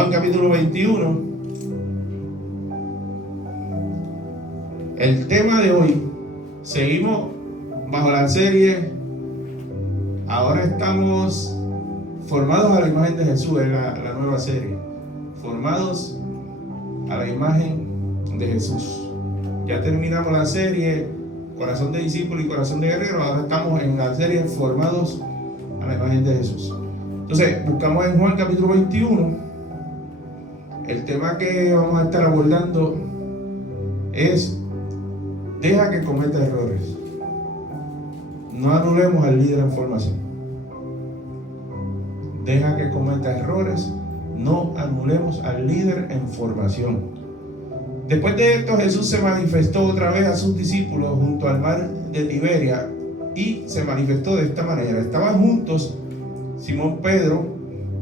Juan capítulo 21. El tema de hoy, seguimos bajo la serie, ahora estamos formados a la imagen de Jesús, es la nueva serie, formados a la imagen de Jesús. Ya terminamos la serie Corazón de Discípulo y Corazón de Guerrero, ahora estamos en la serie Formados a la imagen de Jesús. Entonces, buscamos en Juan capítulo 21. El tema que vamos a estar abordando es: deja que cometa errores. No anulemos al líder en formación. Deja que cometa errores. No anulemos al líder en formación. Después de esto, Jesús se manifestó otra vez a sus discípulos junto al mar de Tiberia, y se manifestó de esta manera. Estaban juntos Simón Pedro,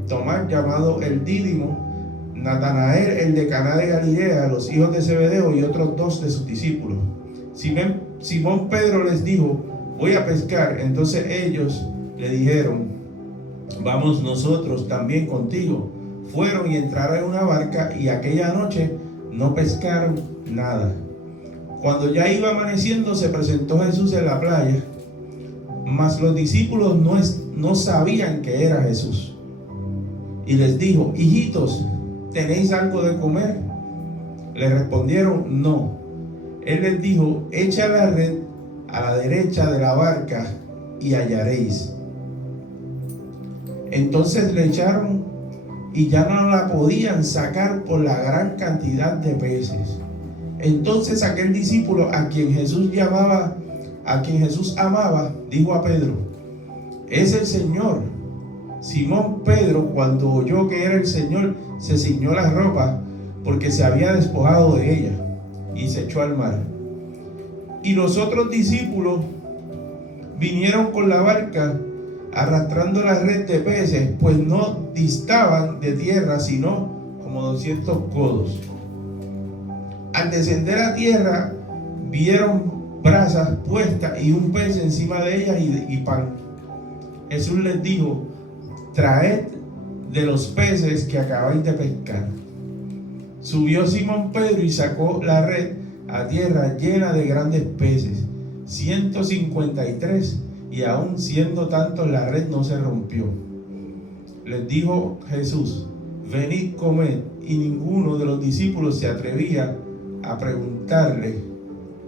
Tomás llamado el Dídimo, Natanael el de Caná de Galilea, los hijos de Zebedeo y otros dos de sus discípulos. Simón Pedro les dijo: voy a pescar. Entonces ellos le dijeron: vamos nosotros también contigo. Fueron y entraron en una barca, y aquella noche no pescaron nada. Cuando ya iba amaneciendo, se presentó Jesús en la playa, mas los discípulos no sabían que era Jesús. Y les dijo: hijitos, ¿tenéis algo de comer? Le respondieron: no. Él les dijo: echa la red a la derecha de la barca y hallaréis. Entonces le echaron, y ya no la podían sacar por la gran cantidad de peces. Entonces aquel discípulo a quien Jesús amaba, dijo a Pedro: es el Señor. Simón Pedro, cuando oyó que era el Señor, se ciñó la ropa, porque se había despojado de ella, y se echó al mar. Y los otros discípulos vinieron con la barca, arrastrando la red de peces, pues no distaban de tierra sino como 200 codos. Al descender a tierra, vieron brasas puestas y un pez encima de ellas y pan. Jesús les dijo: traed de los peces que acabáis de pescar. Subió Simón Pedro y sacó la red a tierra llena de grandes peces, 153, y aun siendo tantos la red no se rompió. Les dijo Jesús: venid, comed. Y ninguno de los discípulos se atrevía a preguntarle: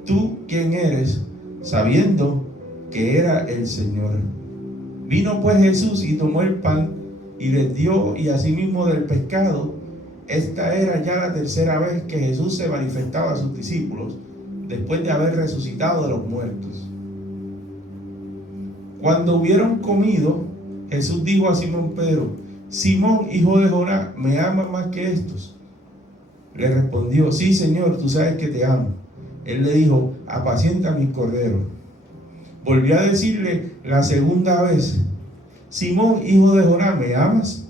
¿tú quién eres?, sabiendo que era el Señor. Vino pues Jesús y tomó el pan y les dio, y asimismo del pescado. Esta era ya la tercera vez que Jesús se manifestaba a sus discípulos después de haber resucitado de los muertos. Cuando hubieron comido, Jesús dijo a Simón Pedro: Simón, hijo de Jonás, ¿me amas más que estos? Le respondió: sí, Señor, tú sabes que te amo. Él le dijo: apacienta mis corderos. Volvió a decirle la segunda vez: Simón, hijo de Jonás, ¿me amas?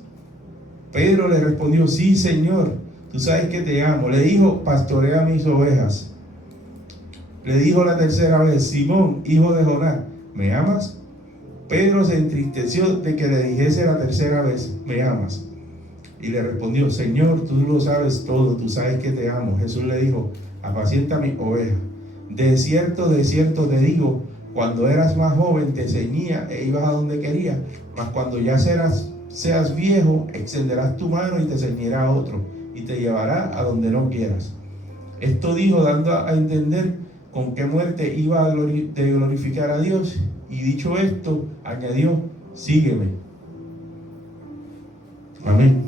Pedro le respondió: sí, Señor, tú sabes que te amo. Le dijo: pastorea mis ovejas. Le dijo la tercera vez: Simón, hijo de Jonás, ¿me amas? Pedro se entristeció de que le dijese la tercera vez: ¿me amas? Y le respondió: Señor, tú lo sabes todo, tú sabes que te amo. Jesús le dijo: apacienta mis ovejas. De cierto te digo, cuando eras más joven te ceñía e ibas a donde querías, mas cuando ya seas viejo, extenderás tu mano y te ceñirá a otro, y te llevará a donde no quieras. Esto dijo dando a entender con qué muerte iba a glorificar a Dios, y dicho esto, añadió: sígueme. Amén.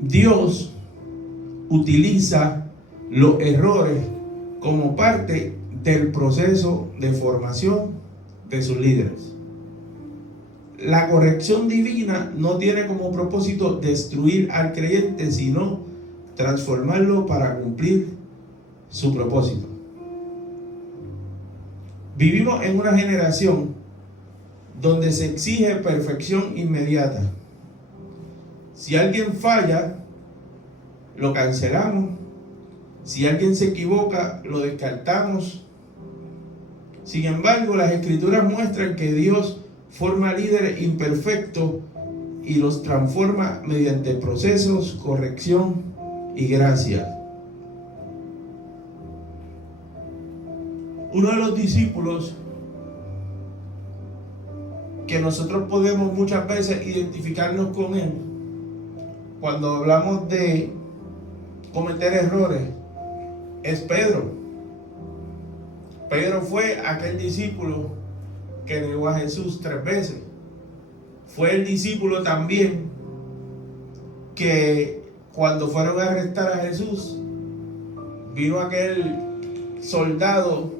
Dios utiliza los errores como parte del proceso de formación de sus líderes. La corrección divina no tiene como propósito destruir al creyente, sino transformarlo para cumplir su propósito. Vivimos en una generación donde se exige perfección inmediata. Si alguien falla, lo cancelamos. Si alguien se equivoca, lo descartamos. Sin embargo, las Escrituras muestran que Dios forma líderes imperfectos y los transforma mediante procesos, corrección y gracia. Uno de los discípulos que nosotros podemos muchas veces identificarnos con él cuando hablamos de cometer errores es Pedro. Pedro fue aquel discípulo que negó a Jesús 3 veces. Fue el discípulo también que cuando fueron a arrestar a Jesús, vino aquel soldado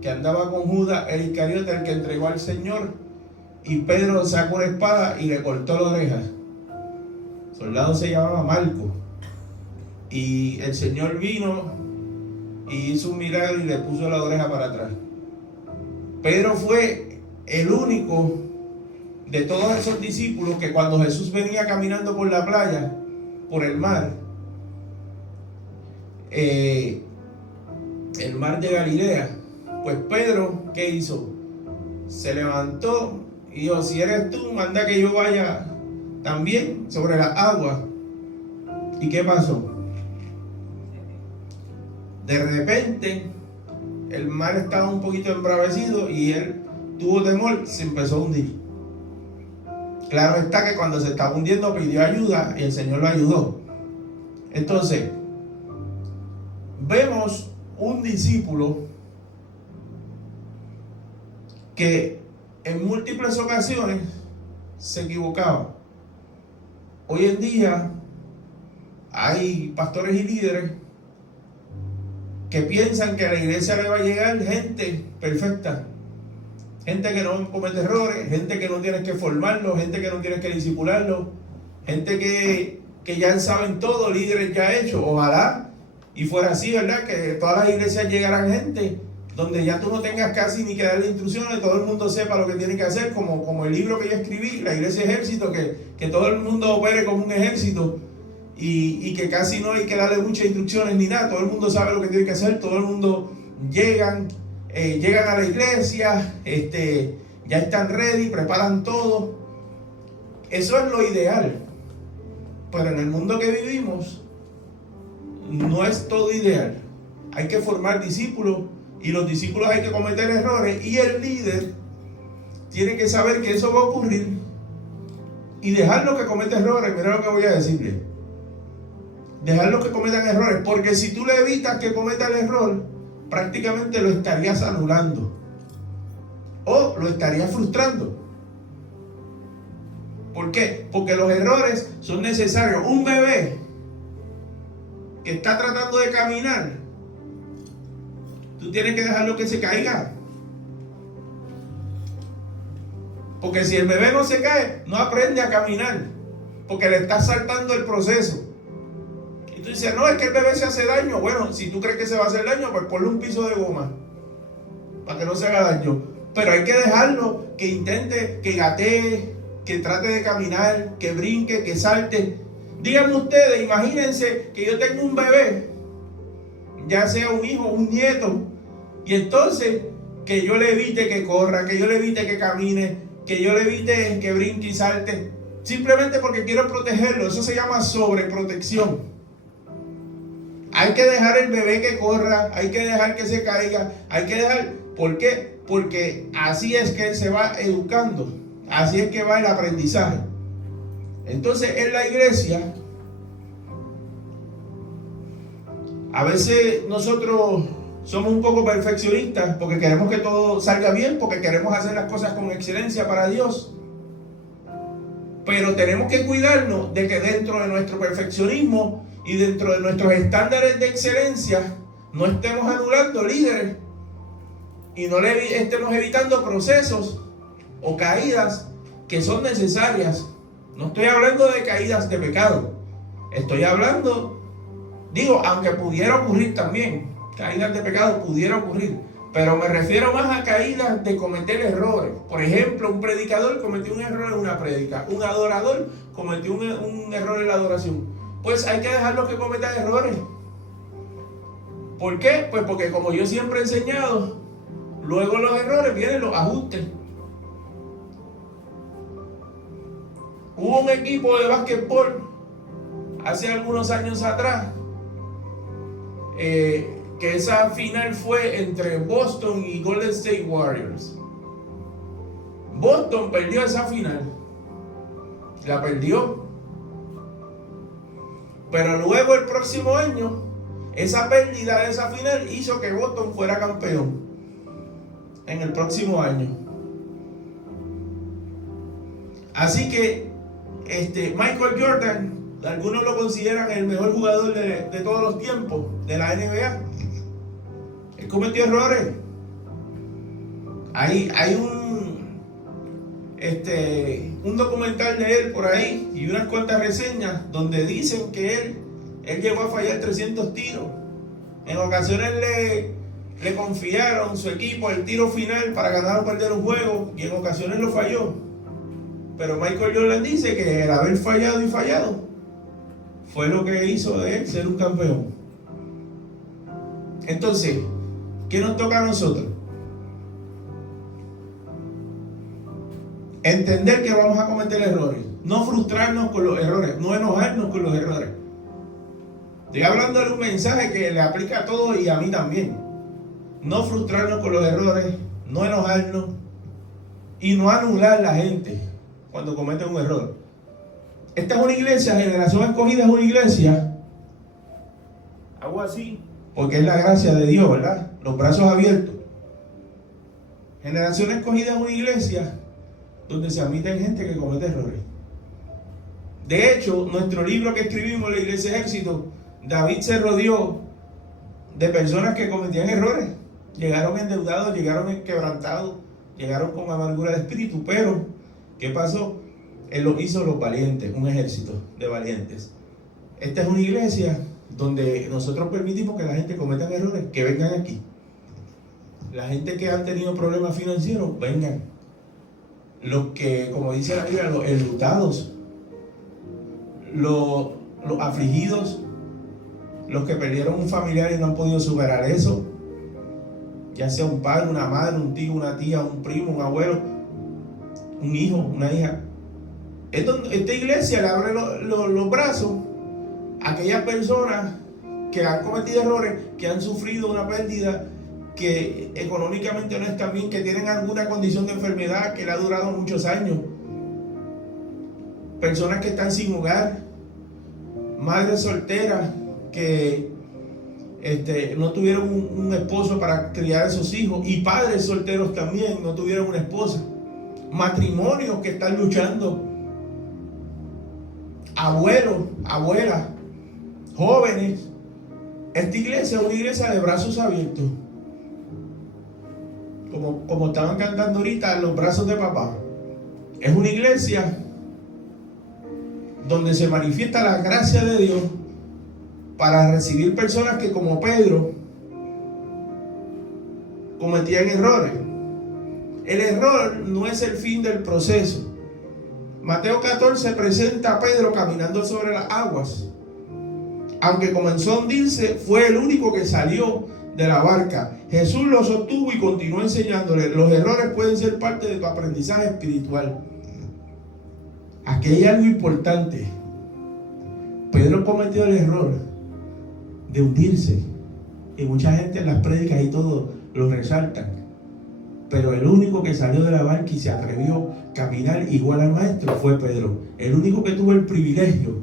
que andaba con Judas el Iscariote, el que entregó al Señor, y Pedro sacó una espada y le cortó la oreja. El soldado se llamaba Marco, y el Señor vino y hizo un milagro y le puso la oreja para atrás. Pedro fue el único de todos esos discípulos que cuando Jesús venía caminando por la playa, por el mar de Galilea, pues Pedro, ¿qué hizo? Se levantó y dijo: si eres tú, manda que yo vaya también sobre las aguas. ¿Y qué pasó? De repente el mar estaba un poquito embravecido y él tuvo temor, se empezó a hundir. Claro está que cuando se estaba hundiendo pidió ayuda y el Señor lo ayudó. Entonces, vemos un discípulo que en múltiples ocasiones se equivocaba. Hoy en día hay pastores y líderes que piensan que a la iglesia le va a llegar gente perfecta, gente que no comete errores, gente que no tienes que formarlo, gente que no tienes que discipularlo, gente que ya saben todo, líderes ya hechos. Ojalá y fuera así, ¿verdad? Que todas las iglesias llegaran gente donde ya tú no tengas casi ni que darle instrucciones, todo el mundo sepa lo que tiene que hacer, como el libro que yo escribí, La Iglesia Ejército, que todo el mundo opere como un ejército y que casi no hay que darle muchas instrucciones ni nada, todo el mundo sabe lo que tiene que hacer, todo el mundo llegan a la iglesia, ya están ready, preparan todo. Eso es lo ideal, pero en el mundo que vivimos no es todo ideal. Hay que formar discípulos y los discípulos hay que cometer errores y el líder tiene que saber que eso va a ocurrir y dejarlo que cometa errores. Mira lo que voy a decirle: dejarlo que cometan errores, porque si tú le evitas que cometa el error, prácticamente lo estarías anulando o lo estarías frustrando. ¿Por qué? Porque los errores son necesarios. Un bebé que está tratando de caminar, tú tienes que dejarlo que se caiga, porque si el bebé no se cae, no aprende a caminar, porque le está saltando el proceso. Y tú dices: no, es que el bebé se hace daño. Bueno, si tú crees que se va a hacer daño, pues ponle un piso de goma para que no se haga daño. Pero hay que dejarlo que intente, que gatee, que trate de caminar, que brinque, que salte. Díganme ustedes, imagínense que yo tengo un bebé, ya sea un hijo, un nieto, y entonces que yo le evite que corra, que yo le evite que camine, que yo le evite que brinque y salte, simplemente porque quiero protegerlo. Eso se llama sobreprotección. Hay que dejar el bebé que corra, hay que dejar que se caiga, hay que dejar. ¿Por qué? Porque así es que él se va educando, así es que va el aprendizaje. Entonces en la iglesia a veces nosotros somos un poco perfeccionistas porque queremos que todo salga bien, porque queremos hacer las cosas con excelencia para Dios. Pero tenemos que cuidarnos de que dentro de nuestro perfeccionismo y dentro de nuestros estándares de excelencia no estemos anulando líderes y no le estemos evitando procesos o caídas que son necesarias. No estoy hablando de caídas de pecado, estoy hablando, aunque pudiera ocurrir también, caídas de pecado pudiera ocurrir, pero me refiero más a caídas de cometer errores. Por ejemplo, un predicador cometió un error en una prédica, un adorador cometió un error en la adoración. Pues hay que dejarlo que cometa errores. ¿Por qué? Pues porque, como yo siempre he enseñado, luego los errores vienen los ajustes. Hubo un equipo de básquetbol hace algunos años atrás que esa final fue entre Boston y Golden State Warriors. Boston perdió esa final, la perdió, pero luego el próximo año esa pérdida de esa final hizo que Boston fuera campeón en el próximo año. Así que Michael Jordan, algunos lo consideran el mejor jugador de todos los tiempos de la NBA. Él cometió errores. Hay un documental de él por ahí y unas cuantas reseñas donde dicen que él llegó a fallar 300 tiros. En ocasiones le confiaron su equipo el tiro final para ganar o perder un juego y en ocasiones lo falló. Pero Michael Jordan dice que el haber fallado y fallado fue lo que hizo de él ser un campeón. Entonces, ¿qué nos toca a nosotros? Entender que vamos a cometer errores, no frustrarnos con los errores, no enojarnos con los errores. Estoy hablando de un mensaje que le aplica a todos y a mí también. No frustrarnos con los errores, no enojarnos y no anular a la gente cuando comete un error. Esta es una iglesia, Generación Escogida es una iglesia, hago así, porque es la gracia de Dios, ¿verdad? Los brazos abiertos. Generación Escogida es una iglesia donde se admiten gente que comete errores. De hecho, nuestro libro que escribimos, La Iglesia Ejército, David se rodeó de personas que cometían errores. Llegaron endeudados, llegaron quebrantados, llegaron con amargura de espíritu, pero ¿qué pasó? Él lo hizo los valientes, un ejército de valientes. Esta es una iglesia donde nosotros permitimos que la gente cometa errores, que vengan aquí. La gente que han tenido problemas financieros, vengan. Los que, como dice la Biblia, los enlutados, los afligidos, los que perdieron un familiar y no han podido superar eso, ya sea un padre, una madre, un tío, una tía, un primo, un abuelo, un hijo, una hija. Esta iglesia le abre los brazos a aquellas personas que han cometido errores, que han sufrido una pérdida, que económicamente no están bien, que tienen alguna condición de enfermedad que le ha durado muchos años, personas que están sin hogar, madres solteras que no tuvieron un esposo para criar a sus hijos, y padres solteros también no tuvieron una esposa, matrimonios que están luchando, abuelos, abuelas, jóvenes. Esta iglesia es una iglesia de brazos abiertos, como estaban cantando ahorita, los brazos de papá. Es una iglesia donde se manifiesta la gracia de Dios para recibir personas que, como Pedro, cometían errores. El error no es el fin del proceso. Mateo 14 presenta a Pedro caminando sobre las aguas. Aunque comenzó a hundirse, fue el único que salió de la barca. Jesús lo sostuvo y continuó enseñándole. Los errores pueden ser parte de tu aprendizaje espiritual. Aquí hay algo importante. Pedro cometió el error de hundirse, y mucha gente en las prédicas y todo lo resaltan, pero el único que salió de la barca y se atrevió a caminar igual al maestro fue Pedro. El único que tuvo el privilegio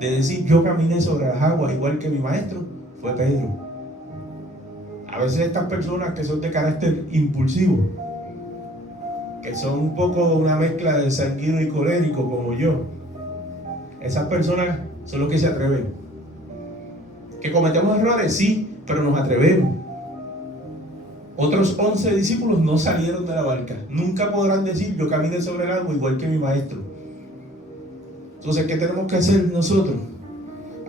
de decir yo caminé sobre las aguas igual que mi maestro fue Pedro. A veces estas personas que son de carácter impulsivo, que son un poco una mezcla de sanguíneo y colérico como yo, esas personas son los que se atreven. Que cometemos errores, sí, pero nos atrevemos. Otros 11 discípulos no salieron de la barca. Nunca podrán decir yo caminé sobre el agua igual que mi maestro. Entonces, ¿qué tenemos que hacer nosotros?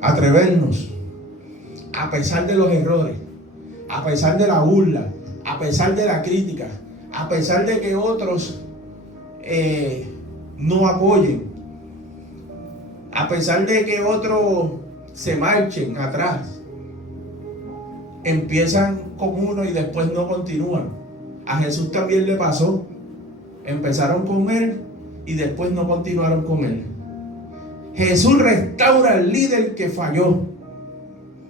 Atrevernos, a pesar de los errores, a pesar de la burla, a pesar de la crítica, a pesar de que otros no apoyen, a pesar de que otros se marchen atrás, empiezan con uno y después no continúan. A Jesús también le pasó. Empezaron con él y después no continuaron con él. Jesús restaura al líder que falló.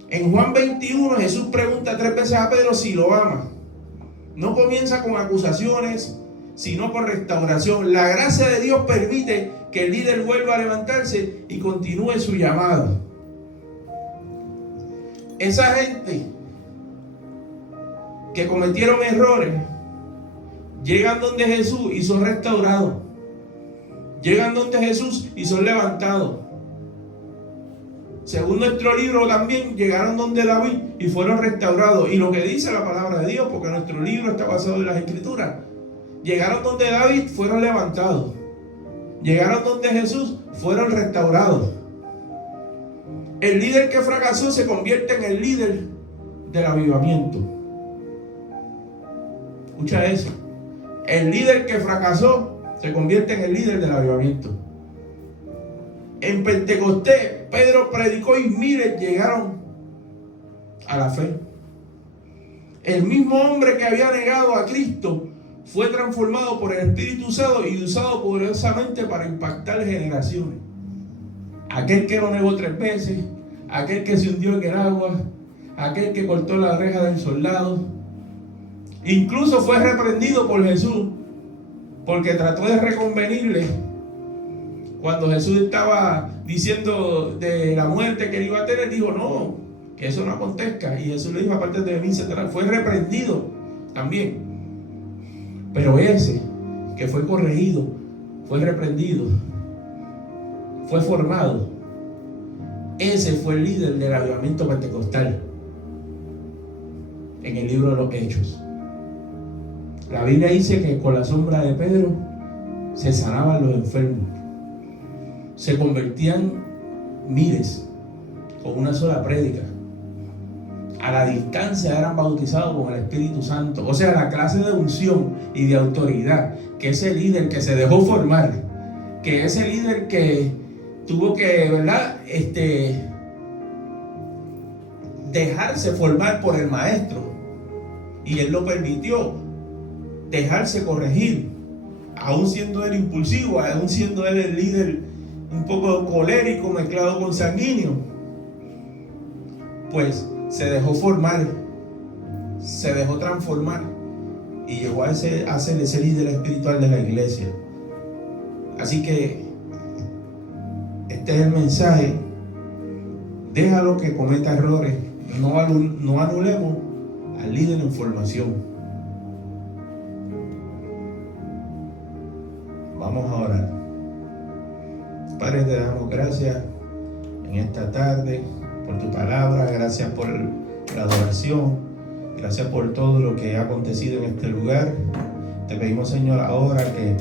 En Juan 21 Jesús pregunta 3 veces a Pedro si lo ama. No comienza con acusaciones, sino con restauración. La gracia de Dios permite que el líder vuelva a levantarse y continúe su llamado. Esa gente que cometieron errores llegan donde Jesús y son restaurados. Llegan donde Jesús y son levantados. Según nuestro libro también llegaron donde David y fueron restaurados. Y lo que dice la palabra de Dios, porque nuestro libro está basado en las Escrituras. Llegaron donde David, fueron levantados. Llegaron donde Jesús, fueron restaurados. El líder que fracasó se convierte en el líder del avivamiento. Escucha eso. El líder que fracasó se convierte en el líder del avivamiento. En Pentecostés, Pedro predicó y miles llegaron a la fe. El mismo hombre que había negado a Cristo fue transformado por el Espíritu Santo y usado poderosamente para impactar generaciones. Aquel que lo negó 3 veces, aquel que se hundió en el agua, aquel que cortó la oreja del soldado, incluso fue reprendido por Jesús porque trató de reconvenirle cuando Jesús estaba diciendo de la muerte que él iba a tener. Dijo: no, que eso no acontezca. Y Jesús le dijo: aparte de mí, Satanás. Fue reprendido también. Pero ese que fue corregido, fue reprendido, fue formado, ese fue el líder del avivamiento pentecostal en el libro de los Hechos. La Biblia dice que con la sombra de Pedro se sanaban los enfermos, se convertían miles con una sola prédica. A la distancia eran bautizados con el Espíritu Santo. O sea, la clase de unción y de autoridad que ese líder que se dejó formar, que ese líder que tuvo que, ¿verdad?, dejarse formar por el maestro, y él lo permitió, dejarse corregir, aún siendo él impulsivo, aún siendo él el líder un poco colérico mezclado con sanguíneo, pues se dejó formar, se dejó transformar y llegó a ser ese líder espiritual de la iglesia. Así que este es el mensaje: déjalo que cometa errores, no anulemos al líder en formación. Vamos a orar. Padre, te damos gracias en esta tarde por tu palabra, gracias por la adoración, gracias por todo lo que ha acontecido en este lugar. Te pedimos, Señor, ahora que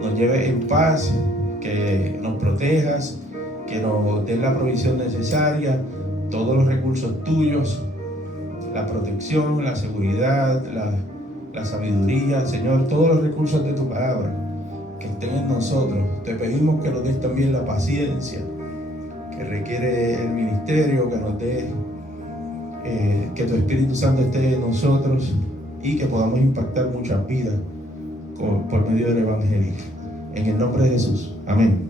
nos lleves en paz, que nos protejas, que nos des la provisión necesaria, todos los recursos tuyos, la protección, la seguridad, la sabiduría, Señor, todos los recursos de tu palabra que estén en nosotros. Te pedimos que nos des también la paciencia que requiere el ministerio, que nos dé, que tu Espíritu Santo esté en nosotros y que podamos impactar muchas vidas por medio del Evangelio. En el nombre de Jesús. Amén.